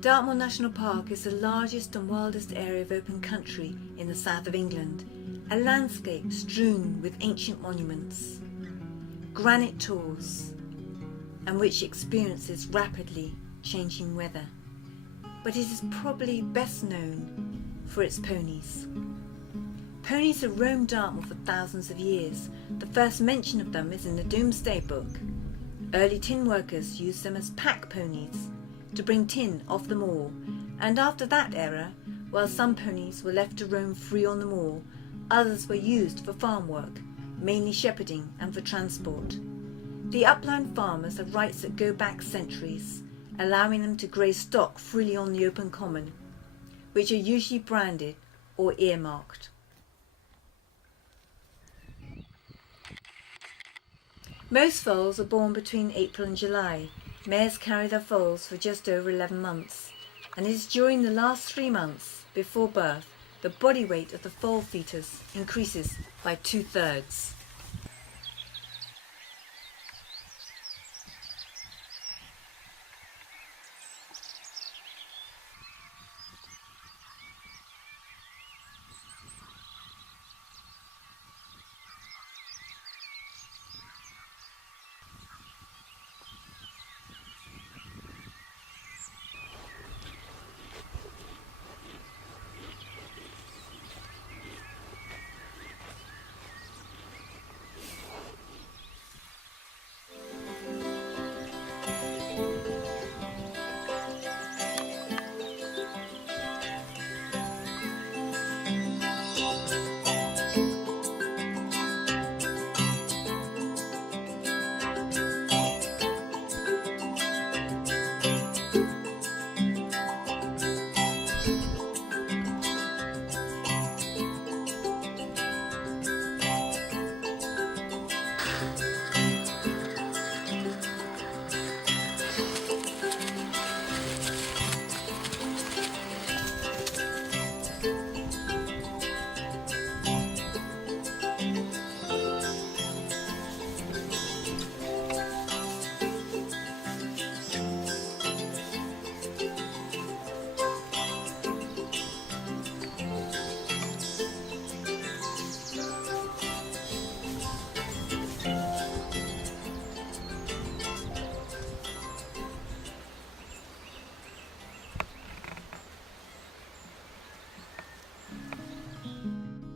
Dartmoor National Park is the largest and wildest area of open country in the south of England, a landscape strewn with ancient monuments, granite tors, and which experiences rapidly changing weather. But it is probably best known for its ponies. Ponies have roamed Dartmoor for thousands of years. The first mention of them is in the Domesday Book. Early tin workers used them as pack ponies to bring tin off the moor, and after that era, while some ponies were left to roam free on the moor, others were used for farm work, mainly shepherding and for transport. The upland farmers have rights that go back centuries, allowing them to graze stock freely on the open common, which are usually branded or earmarked. Most foals are born between April and July. Mares carry their foals for just over 11 months, and it is during the last 3 months before birth the body weight of the foal fetus increases by 2/3.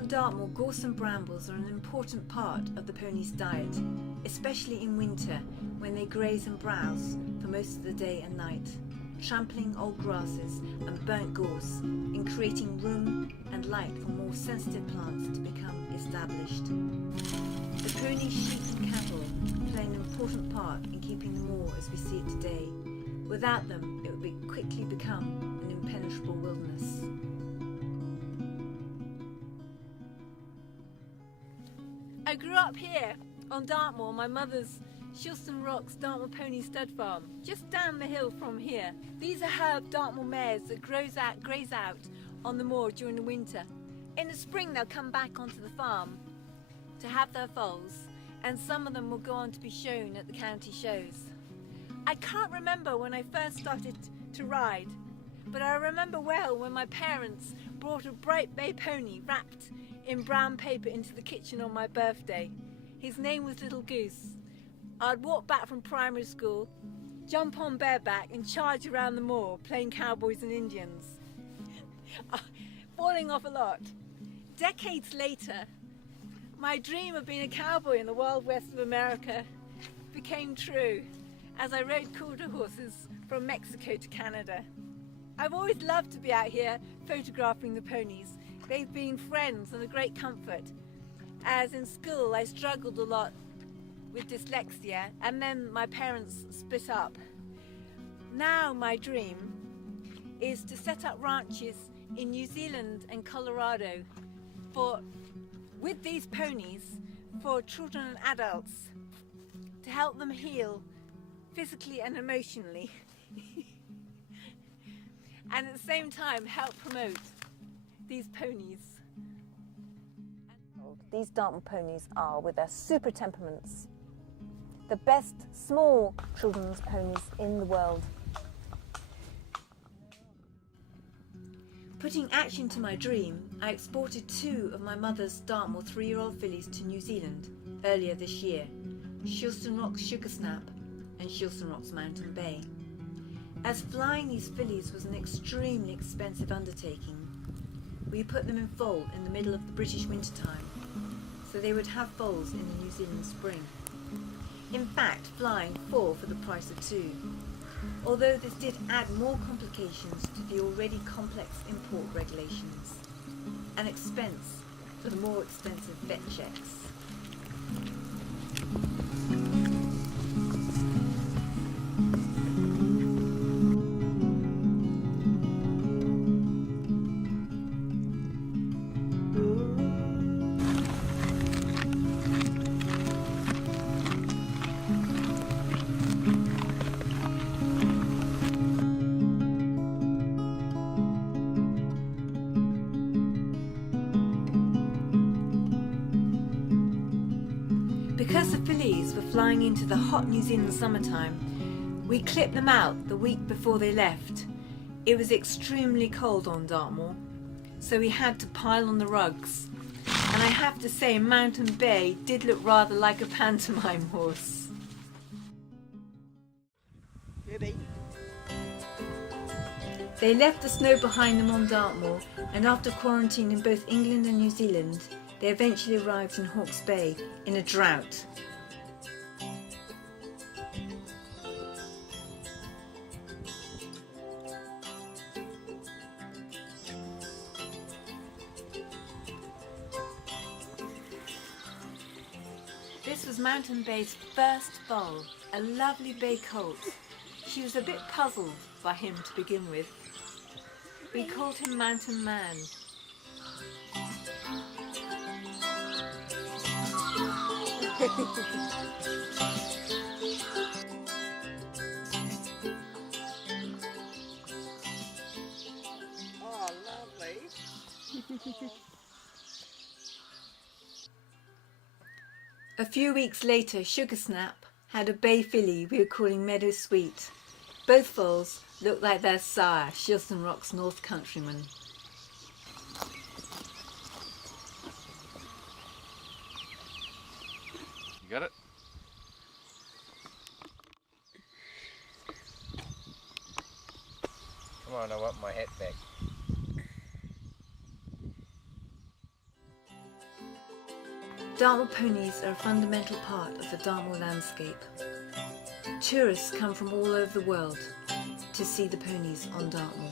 In Dartmoor, gorse and brambles are an important part of the pony's diet, especially in winter when they graze and browse for most of the day and night, trampling old grasses and burnt gorse and creating room and light for more sensitive plants to become established. The pony, sheep and cattle play an important part in keeping the moor as we see it today. Without them, it would quickly become an impenetrable wilderness. I grew up here on Dartmoor, my mother's Shilston Rocks Dartmoor Pony Stud Farm, just down the hill from here. These are herb Dartmoor mares that graze out on the moor during the winter. In the spring they'll come back onto the farm to have their foals, and some of them will go on to be shown at the county shows. I can't remember when I first started to ride, but I remember well when my parents brought a bright bay pony wrapped in brown paper into the kitchen on my birthday. His name was Little Goose. I'd walk back from primary school, jump on bareback and charge around the moor playing cowboys and Indians. Falling off a lot. Decades later, my dream of being a cowboy in the wild west of America became true as I rode quarter horses from Mexico to Canada. I've always loved to be out here photographing the ponies. They've been friends and a great comfort. As in school I struggled a lot with dyslexia, and then my parents split up. Now my dream is to set up ranches in New Zealand and Colorado with these ponies for children and adults to help them heal physically and emotionally and at the same time help promote these ponies. These Dartmoor ponies are, with their super temperaments, the best small children's ponies in the world. Putting action to my dream, I exported 2 of my mother's Dartmoor 3-year-old fillies to New Zealand earlier this year, Shilston Rock's Sugar Snap and Shilston Rock's Mountain Bay. As flying these fillies was an extremely expensive undertaking, we put them in foal in the middle of the British wintertime, so they would have foals in the New Zealand spring. In fact, flying 4 for the price of 2, although this did add more complications to the already complex import regulations, and expense for the more extensive vet checks. Because the fillies were flying into the hot New Zealand summertime, we clipped them out the week before they left. It was extremely cold on Dartmoor, so we had to pile on the rugs. And I have to say, Mountain Bay did look rather like a pantomime horse. They left the snow behind them on Dartmoor, and after quarantine in both England and New Zealand, they eventually arrived in Hawke's Bay in a drought. This was Mountain Bay's first foal, a lovely bay colt. She was a bit puzzled by him to begin with. We called him Mountain Man. Oh, lovely. A few weeks later, Sugar Snap had a bay filly we were calling Meadow Sweet. Both foals looked like their sire, Shilston Rock's North Countryman. You got it? Come on, I want my hat back. Dartmoor ponies are a fundamental part of the Dartmoor landscape. Tourists come from all over the world to see the ponies on Dartmoor.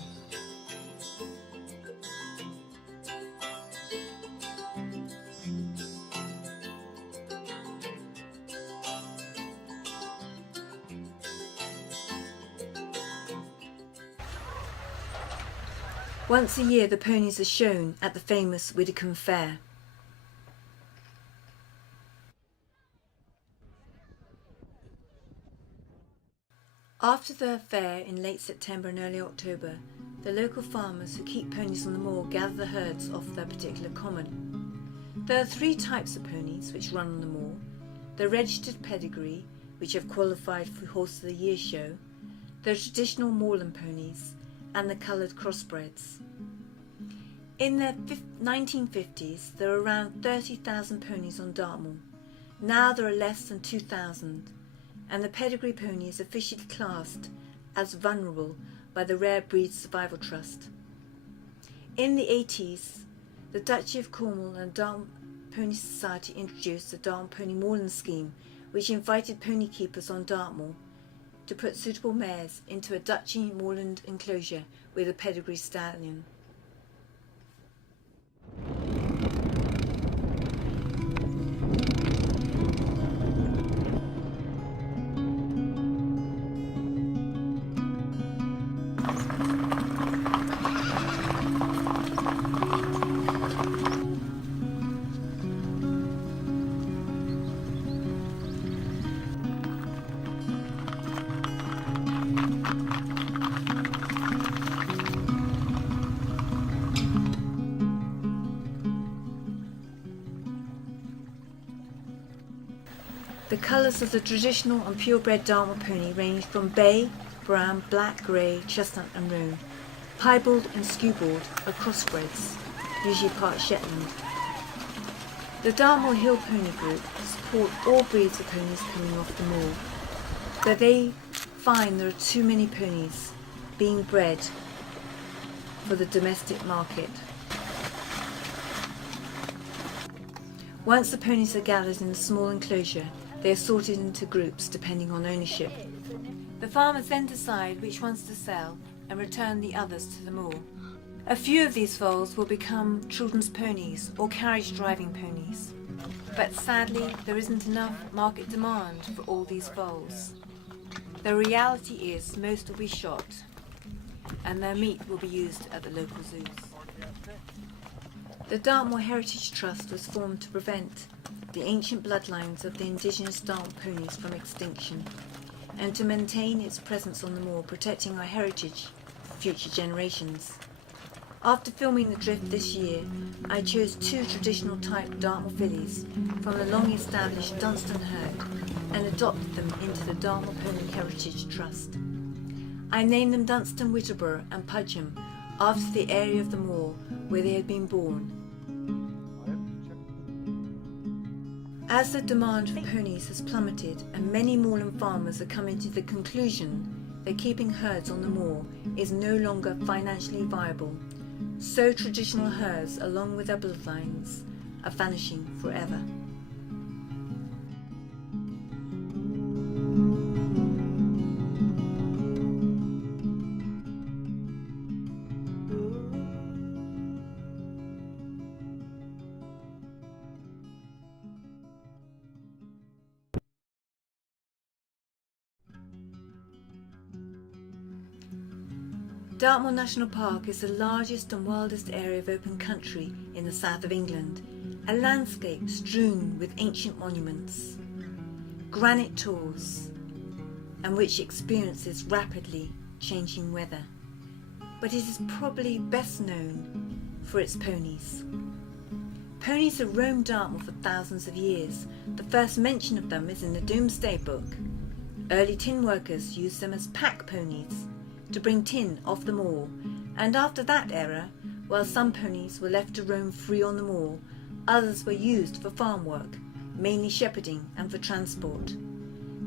Once a year the ponies are shown at the famous Widdicombe Fair. After the fair in late September and early October, the local farmers who keep ponies on the moor gather the herds off their particular common. There are 3 types of ponies which run on the moor: the registered pedigree, which have qualified for Horse of the Year show, the traditional moorland ponies, and the coloured crossbreds. In the 1950s, there were around 30,000 ponies on Dartmoor. Now there are less than 2,000, and the pedigree pony is officially classed as vulnerable by the Rare Breeds Survival Trust. In the 80s, the Duchy of Cornwall and Dartmoor Pony Society introduced the Dartmoor Pony Moorland Scheme, which invited pony keepers on Dartmoor to put suitable mares into a Duchy moorland enclosure with a pedigree stallion. The colours of the traditional and purebred Dartmoor pony range from bay, brown, black, grey, chestnut and roan. Piebald and Skewbald are crossbreds, usually part Shetland. The Dartmoor Hill Pony Group support all breeds of ponies coming off the moor, but they find there are too many ponies being bred for the domestic market. Once the ponies are gathered in a small enclosure, they are sorted into groups depending on ownership. The farmers then decide which ones to sell and return the others to the moor. A few of these foals will become children's ponies or carriage driving ponies, but sadly there isn't enough market demand for all these foals. The reality is most will be shot and their meat will be used at the local zoos. The Dartmoor Heritage Trust was formed to prevent the ancient bloodlines of the indigenous Dartmoor ponies from extinction and to maintain its presence on the moor, protecting our heritage for future generations. After filming the drift this year, I chose 2 traditional type Dartmoor fillies from the long established Dunstan herd and adopted them into the Dartmoor Pony Heritage Trust. I named them Dunstan Whittleborough and Pudgham after the area of the moor where they had been born. As the demand for ponies has plummeted and many moorland farmers are coming to the conclusion that keeping herds on the moor is no longer financially viable, so traditional herds along with their bloodlines are vanishing forever. Dartmoor National Park is the largest and wildest area of open country in the south of England, a landscape strewn with ancient monuments, granite tors, and which experiences rapidly changing weather. But it is probably best known for its ponies. Ponies have roamed Dartmoor for thousands of years. The first mention of them is in the Domesday Book. Early tin workers used them as pack ponies to bring tin off the moor, and after that era, while some ponies were left to roam free on the moor, others were used for farm work, mainly shepherding and for transport.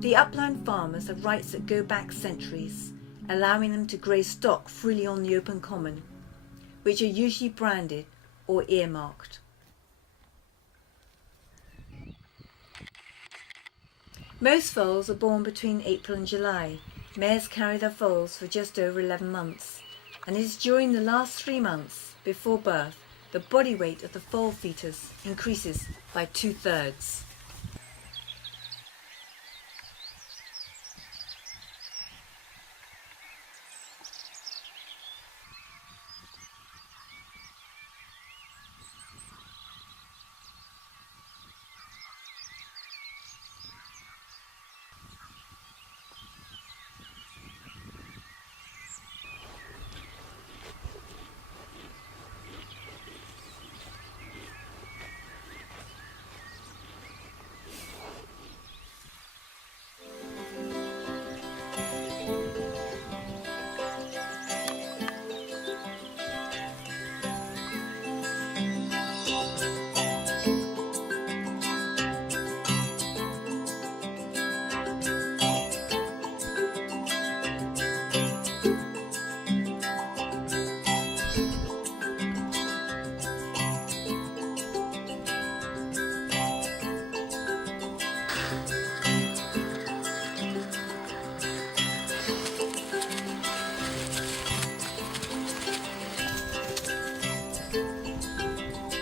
The upland farmers have rights that go back centuries, allowing them to graze stock freely on the open common, which are usually branded or earmarked. Most foals are born between April and July. Mares carry their foals for just over 11 months, and it is during the last 3 months before birth the body weight of the foal fetus increases by 2/3.